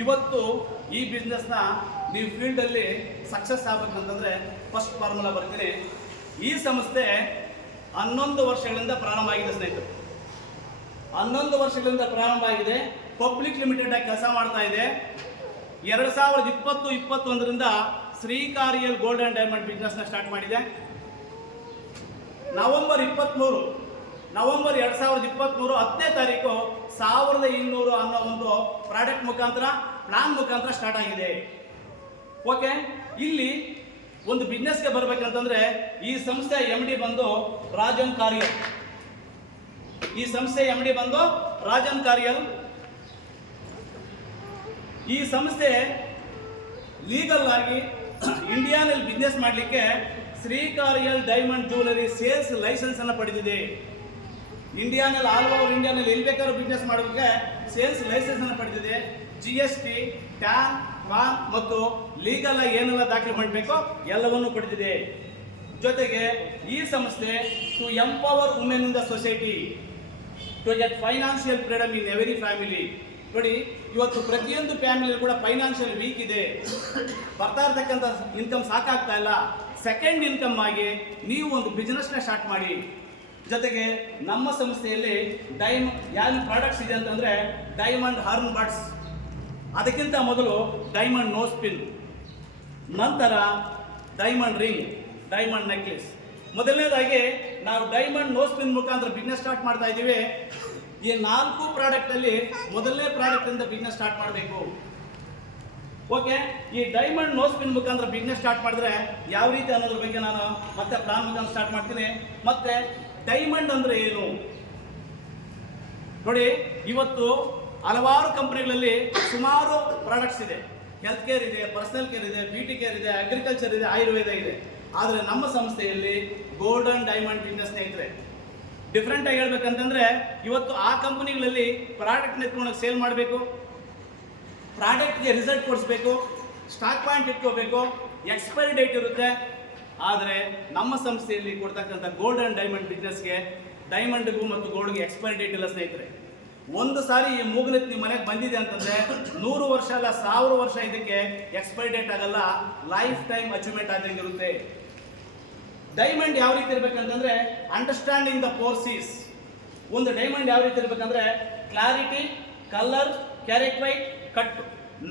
ಇವತ್ತು ಈ ಬಿಸ್ನೆಸ್ನ ನೀವು ಫೀಲ್ಡಲ್ಲಿ ಸಕ್ಸಸ್ ಆಗಬೇಕಂತಂದರೆ ಫಸ್ಟ್ ಫಾರ್ಮುಲಾ ಬರ್ತೀನಿ. ಈ ಸಂಸ್ಥೆ 11 ವರ್ಷಗಳಿಂದ ಪ್ರಾರಂಭ ಆಗಿದೆ ಸ್ನೇಹಿತರು. 11 ವರ್ಷಗಳಿಂದ ಪ್ರಾರಂಭ ಆಗಿದೆ. ಪಬ್ಲಿಕ್ ಲಿಮಿಟೆಡ್ ಆಗಿ ಕೆಲಸ ಮಾಡ್ತಾ ಇದೆ. 2020-21ರಿಂದ ಶ್ರೀಕಾರಿಯಲ್ ಗೋಲ್ಡ್ ಆ್ಯಂಡ್ ಡೈಮಂಡ್ ಬಿಸ್ನೆಸ್ನ ಸ್ಟಾರ್ಟ್ ಮಾಡಿದೆ. ನವೆಂಬರ್ 2023 10ನೇ ತಾರೀಕು 1200 ಅನ್ನೋ ಒಂದು ಪ್ರಾಡಕ್ಟ್ ಮುಖಾಂತರ ಪ್ಲಾನ್ ಮುಖಾಂತರ ಸ್ಟಾರ್ಟ್ ಆಗಿದೆ. ಓಕೆ, ಇಲ್ಲಿ ಒಂದು ಬಿಸ್ನೆಸ್ಗೆ ಬರಬೇಕಂತಂದ್ರೆ ಈ ಸಂಸ್ಥೆ ಎಮ್ ಡಿ ಬಂದು ರಾಜನ್ ಕಾರ್ಯಲ್. ಈ ಸಂಸ್ಥೆ ಎಮ್ ಡಿ ಬಂದು ರಾಜನ್ ಕಾರ್ಯಲ್. ಈ ಸಂಸ್ಥೆ ಲೀಗಲ್ ಆಗಿ ಇಂಡಿಯಾನಲ್ಲಿ ಬಿಸ್ನೆಸ್ ಮಾಡಲಿಕ್ಕೆ ಶ್ರೀಕಾರಿಯಲ್ ಡೈಮಂಡ್ ಜ್ಯುವೆಲರಿ ಸೇಲ್ಸ್ ಲೈಸೆನ್ಸ್ ಅನ್ನು ಪಡೆದಿದೆ. ಇಂಡಿಯಾನಲ್ಲಿ ಆಲ್ ಓವರ್ ಇಂಡಿಯಾನಲ್ಲಿ ಎಲ್ಲಿ ಬೇಕಾದ್ರೂ ಬಿಸ್ನೆಸ್ ಮಾಡೋದಕ್ಕೆ ಸೇಲ್ಸ್ ಲೈಸೆನ್ಸ್ ಅನ್ನು ಪಡೆದಿದೆ. GST, ಟ್ಯಾನ್, ವಾನ್ ಮತ್ತು ಲೀಗಲ್ ಆಗಿ ಏನೆಲ್ಲ ದಾಖಲೆ ಮಾಡಬೇಕೋ ಎಲ್ಲವನ್ನೂ ಪಡೆದಿದೆ. ಜೊತೆಗೆ ಈ ಸಂಸ್ಥೆ to empower women in the society to get financial freedom in every family. ನೋಡಿ, ಇವತ್ತು ಪ್ರತಿಯೊಂದು ಫ್ಯಾಮಿಲಿ ಕೂಡ ಫೈನಾನ್ಷಿಯಲ್ ವೀಕ್ ಇದೆ. ಬರ್ತಾ ಇರ್ತಕ್ಕಂಥ ಇನ್ಕಮ್ ಸಾಕಾಗ್ತಾ ಇಲ್ಲ. ಸೆಕೆಂಡ್ ಇನ್ಕಮ್ ಆಗಿ ನೀವು ಒಂದು ಬಿಸ್ನೆಸ್ನ ಸ್ಟಾರ್ಟ್ ಮಾಡಿ. ಜೊತೆಗೆ ನಮ್ಮ ಸಂಸ್ಥೆಯಲ್ಲಿ ಯಾವ ಪ್ರಾಡಕ್ಟ್ಸ್ ಇದೆ ಅಂತಂದರೆ ಡೈಮಂಡ್ ಹರ್ನ್ ಬಡ್ಸ್, ಅದಕ್ಕಿಂತ ಮೊದಲು ಡೈಮಂಡ್ ನೋಸ್ ಪಿನ್, ನಂತರ ಡೈಮಂಡ್ ರಿಂಗ್, ಡೈಮಂಡ್ ನೆಕ್ಲೆಸ್. ಮೊದಲನೇದಾಗಿ ನಾವು ಡೈಮಂಡ್ ನೋಸ್ ಪಿನ್ ಮುಖಾಂತರ ಬಿಸ್ನೆಸ್ ಸ್ಟಾರ್ಟ್ ಮಾಡ್ತಾ ಇದ್ದೀವಿ. ಈ 4 ಪ್ರಾಡಕ್ಟಲ್ಲಿ ಮೊದಲನೇ ಪ್ರಾಡಕ್ಟಿಂದ ಬಿಸ್ನೆಸ್ ಸ್ಟಾರ್ಟ್ ಮಾಡಬೇಕು. ಓಕೆ, ಈ ಡೈಮಂಡ್ ನೋಸ್ ಪಿನ್ ಮುಖಾಂತರ ಬಿಸ್ನೆಸ್ ಸ್ಟಾರ್ಟ್ ಮಾಡಿದ್ರೆ ಯಾವ ರೀತಿ ಅನ್ನೋದ್ರ ಬಗ್ಗೆ ನಾನು ಮತ್ತೆ ಪ್ಲಾನ್ ಮುಖಾಂತರ ಸ್ಟಾರ್ಟ್ ಮಾಡ್ತೀನಿ. ಮತ್ತೆ ಡೈಮಂಡ್ ಅಂದರೆ ಏನು ನೋಡಿ, ಇವತ್ತು ಹಲವಾರು ಕಂಪನಿಗಳಲ್ಲಿ ಸುಮಾರು ಪ್ರಾಡಕ್ಟ್ಸ್ ಇದೆ. ಹೆಲ್ತ್ ಕೇರ್ ಇದೆ, ಪರ್ಸನಲ್ ಕೇರ್ ಇದೆ, ಬ್ಯೂಟಿ ಕೇರ್ ಇದೆ, ಅಗ್ರಿಕಲ್ಚರ್ ಇದೆ, ಆಯುರ್ವೇದ ಇದೆ. ಆದರೆ ನಮ್ಮ ಸಂಸ್ಥೆಯಲ್ಲಿ ಗೋಲ್ಡನ್ ಡೈಮಂಡ್ ಬಿಸ್ನೆಸ್ ಸ್ನೇಹಿತರೆ ಡಿಫ್ರೆಂಟ್ ಆಗಿ ಹೇಳ್ಬೇಕಂತಂದ್ರೆ, ಇವತ್ತು ಆ ಕಂಪನಿಗಳಲ್ಲಿ ಪ್ರಾಡಕ್ಟ್ನ ಎತ್ಕೊಂಡು ಸೇಲ್ ಮಾಡಬೇಕು, ಪ್ರಾಡಕ್ಟ್ಗೆ ರಿಸಲ್ಟ್ ಕೊಡಿಸ್ಬೇಕು, ಸ್ಟಾಕ್ ಪಾಯಿಂಟ್ ಇಟ್ಕೋಬೇಕು, ಎಕ್ಸ್ಪೈರಿ ಡೇಟ್ ಇರುತ್ತೆ. ಆದರೆ ನಮ್ಮ ಸಂಸ್ಥೆಯಲ್ಲಿ ಕೊಡ್ತಕ್ಕಂಥ ಗೋಲ್ಡ್ ಆ್ಯಂಡ್ ಡೈಮಂಡ್ ಬಿಸ್ನೆಸ್ಗೆ ಡೈಮಂಡ್ಗೂ ಮತ್ತು ಗೋಲ್ಡ್ಗೆ ಎಕ್ಸ್ಪೈರಿ ಡೇಟ್ ಇಲ್ಲ ಸ್ನೇಹಿತರೆ. ಒಂದು ಸಾರಿ ಈ ಮೂಗನೆತ್ತಿ ನಿಮ್ಮ ಮನೆಗೆ ಬಂದಿದೆ ಅಂತಂದರೆ 100 ವರ್ಷ ಅಲ್ಲ 1000 ವರ್ಷ ಇದಕ್ಕೆ ಎಕ್ಸ್ಪೈರಿ ಡೇಟ್ ಆಗಲ್ಲ, ಲೈಫ್ ಟೈಮ್ ಅಚೀವ್ಮೆಂಟ್ ಆದಂಗೆ ಇರುತ್ತೆ. ಡೈಮಂಡ್ ಯಾವ ರೀತಿ ಇರಬೇಕಂತಂದ್ರೆ ಅಂಡರ್ಸ್ಟ್ಯಾಂಡಿಂಗ್ ದ ಫೋರ್ಸಸ್. ಒಂದು ಡೈಮಂಡ್ ಯಾವ ರೀತಿ ಇರಬೇಕಂದ್ರೆ ಕ್ಲಾರಿಟಿ, ಕಲರ್, ಕ್ಯಾರೆಕ್ಟರೈಟ್, ಕಟ್,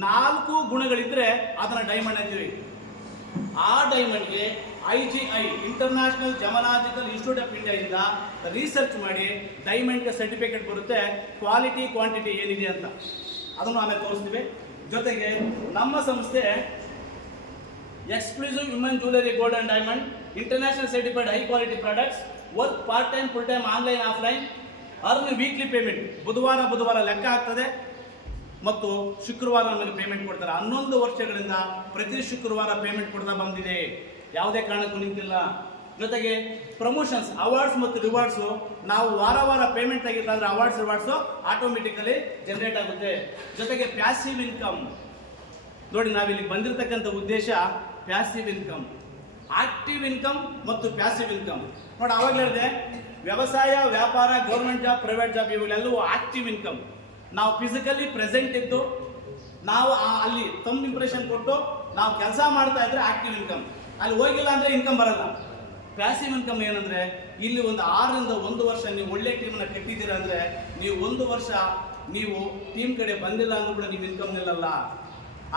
4 ಗುಣಗಳಿದ್ರೆ ಅದನ್ನ ಡೈಮಂಡ್ ಅಂತೀವಿ. ಆ ಡೈಮಂಡ್ಗೆ IGI ಇಂಟರ್ನ್ಯಾಷನಲ್ ಜಮನಾಜಿಕಲ್ ಇನ್ಸ್ಟಿಟ್ಯೂಟ್ ಆಫ್ ಇಂಡಿಯಾದಿಂದ ರಿಸರ್ಚ್ ಮಾಡಿ ಡೈಮಂಡ್ಗೆ ಸರ್ಟಿಫಿಕೇಟ್ ಬರುತ್ತೆ, ಕ್ವಾಲಿಟಿ ಕ್ವಾಂಟಿಟಿ ಏನಿದೆ ಅಂತ. ಅದನ್ನು ಆಮೇಲೆ ತೋರಿಸ್ತೀವಿ. ಜೊತೆಗೆ ನಮ್ಮ ಸಂಸ್ಥೆ exclusive human jewellery gold and diamond international certified high quality products, work part time, full time, online, offline, earn weekly payment. ಬುಧವಾರ ಲೆಕ್ಕ ಆಗ್ತದೆ ಮತ್ತು ಶುಕ್ರವಾರ ನಮಗೆ ಪೇಮೆಂಟ್ ಕೊಡ್ತಾರೆ. 11 ವರ್ಷಗಳಿಂದ ಪ್ರತಿ ಶುಕ್ರವಾರ ಪೇಮೆಂಟ್ ಕೊಡ್ತಾ ಬಂದಿದೆ, ಯಾವುದೇ ಕಾರಣಕ್ಕೂ ನಿಂತಿಲ್ಲ. ಜೊತೆಗೆ ಪ್ರಮೋಷನ್ಸ್, ಅವಾರ್ಡ್ಸ್ ಮತ್ತು ರಿವಾರ್ಡ್ಸು ನಾವು ವಾರ ಪೇಮೆಂಟ್ ಆಗಿಲ್ಲ ಅವಾರ್ಡ್ಸ್ ರಿವಾರ್ಡ್ಸು ಆಟೋಮೆಟಿಕಲಿ ಜನರೇಟ್ ಆಗುತ್ತೆ. ಜೊತೆಗೆ ಪ್ಯಾಸಿವ್ ಇನ್ಕಮ್. ನೋಡಿ, ನಾವಿಲ್ಲಿ ಬಂದಿರತಕ್ಕಂಥ ಉದ್ದೇಶ ಪ್ಯಾಸಿವ್ ಇನ್ಕಮ್, ಆಕ್ಟಿವ್ ಇನ್ಕಮ್ ಮತ್ತು ಪ್ಯಾಸಿವ್ ಇನ್ಕಮ್. ನೋಡಿ, ಆವಾಗಲೇ ಹೇಳಿದೆ ವ್ಯವಸಾಯ, ವ್ಯಾಪಾರ, ಗೌರ್ಮೆಂಟ್ ಜಾಬ್, ಪ್ರೈವೇಟ್ ಜಾಬ್ ಇವುಗಳೆಲ್ಲವೂ ಆಕ್ಟಿವ್ ಇನ್ಕಮ್. ನಾವು ಫಿಸಿಕಲಿ ಪ್ರೆಸೆಂಟ್ ಇದ್ದು ನಾವು ಅಲ್ಲಿ ತಮ್ಮ ಇಂಪ್ರೆಷನ್ ಕೊಟ್ಟು ನಾವು ಕೆಲಸ ಮಾಡ್ತಾ ಇದ್ರೆ ಆಕ್ಟಿವ್ ಇನ್ಕಮ್. ಅಲ್ಲಿ ಹೋಗಿಲ್ಲ ಅಂದರೆ ಇನ್ಕಮ್ ಬರಲ್ಲ. ಪ್ಯಾಸಿವ್ ಇನ್ಕಮ್ ಏನಂದರೆ ಇಲ್ಲಿ ಒಂದು 6 ರಿಂದ 1 ವರ್ಷ ನೀವು ಒಳ್ಳೆ ಟೀಮನ್ನು ಕಟ್ಟಿದ್ದೀರಾ ಅಂದರೆ ನೀವು 1 ವರ್ಷ ನೀವು ಟೀಮ್ ಕಡೆ ಬಂದಿಲ್ಲ ಅಂದ್ರೂ ಕೂಡ ನಿಮ್ಮ ಇನ್ಕಮ್ ನಿಲ್ಲಲ್ಲ.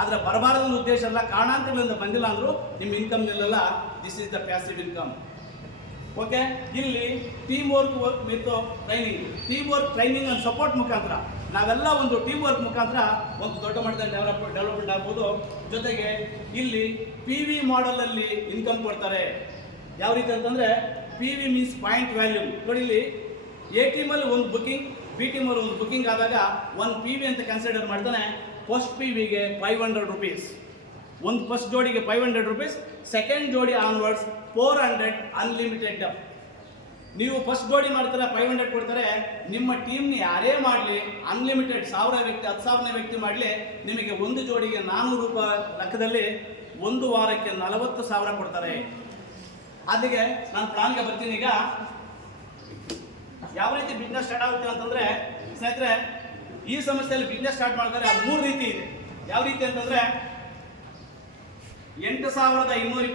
ಆದರೆ ಬರಬಾರದು ಉದ್ದೇಶ ಅಲ್ಲ, ಕಾರಣಾಂತರಗಳಿಂದ ಬಂದಿಲ್ಲ ಅಂದರೂ ನಿಮ್ಮ ಇನ್ಕಮ್ ನಿಲ್ಲಲ್ಲ. This is the passive income. Okay, ಇಲ್ಲಿ team work with training, team work training and support ಮುಖಾಂತರ ನಾವೆಲ್ಲ ಒಂದು ಟೀಮ್ ವರ್ಕ್ ಮುಖಾಂತರ ಒಂದು ದೊಡ್ಡ ಮಟ್ಟದಲ್ಲಿ ಡೆವಲಪ್ಮೆಂಟ್ ಆಗ್ಬೋದು. ಜೊತೆಗೆ ಇಲ್ಲಿ PV ಮಾಡೆಲಲ್ಲಿ ಇನ್ಕಮ್ ಕೊಡ್ತಾರೆ. ಯಾವ ರೀತಿ ಅಂತಂದರೆ PV ಮೀನ್ಸ್ ಪಾಯಿಂಟ್ ವ್ಯಾಲ್ಯೂಮ್. ನೋಡಿ, ಇಲ್ಲಿ A ಟೀಮಲ್ಲಿ ಒಂದು ಬುಕ್ಕಿಂಗ್, B ಟೀಮಲ್ಲಿ ಒಂದು ಬುಕ್ಕಿಂಗ್ ಆದಾಗ 1 PV ಅಂತ ಕನ್ಸಿಡರ್ ಮಾಡ್ತಾನೆ. ಫಸ್ಟ್ PVಗೆ 500 ರೂಪೀಸ್, ಒಂದು ಫಸ್ಟ್ ಜೋಡಿಗೆ 500 ರೂಪೀಸ್, ಸೆಕೆಂಡ್ ಜೋಡಿ ಆನ್ವರ್ಡ್ಸ್ 400 ಅನ್ಲಿಮಿಟೆಡ್. ನೀವು ಫಸ್ಟ್ ಜೋಡಿ ಮಾಡ್ತಾರೆ 500 ಕೊಡ್ತಾರೆ. ನಿಮ್ಮ ಟೀಮ್ನ ಯಾರೇ ಮಾಡಲಿ ಅನ್ಲಿಮಿಟೆಡ್ 1000 ವ್ಯಕ್ತಿ 10,000ನೇ ವ್ಯಕ್ತಿ ಮಾಡಲಿ ನಿಮಗೆ ಒಂದು ಜೋಡಿಗೆ 400 ರೂಪಾಯಿ ಲೆಕ್ಕದಲ್ಲಿ ಒಂದು ವಾರಕ್ಕೆ 40,000 ಕೊಡ್ತಾರೆ. ಅದಕ್ಕೆ ನಾನು ಪ್ಲಾನ್ಗೆ ಬರ್ತೀನಿ. ಈಗ ಯಾವ ರೀತಿ ಬಿಸ್ನೆಸ್ ಸ್ಟಾರ್ಟ್ ಆಗುತ್ತೆ ಅಂತಂದರೆ ಸ್ನೇಹಿತರೆ, ಈ ಸಂಸ್ಥೆಯಲ್ಲಿ ಬಿಸ್ನೆಸ್ ಸ್ಟಾರ್ಟ್ ಮಾಡಿದ್ರೆ 3 ರೀತಿ ಇದೆ. ಯಾವ ರೀತಿ ಅಂತಂದ್ರೆ 8220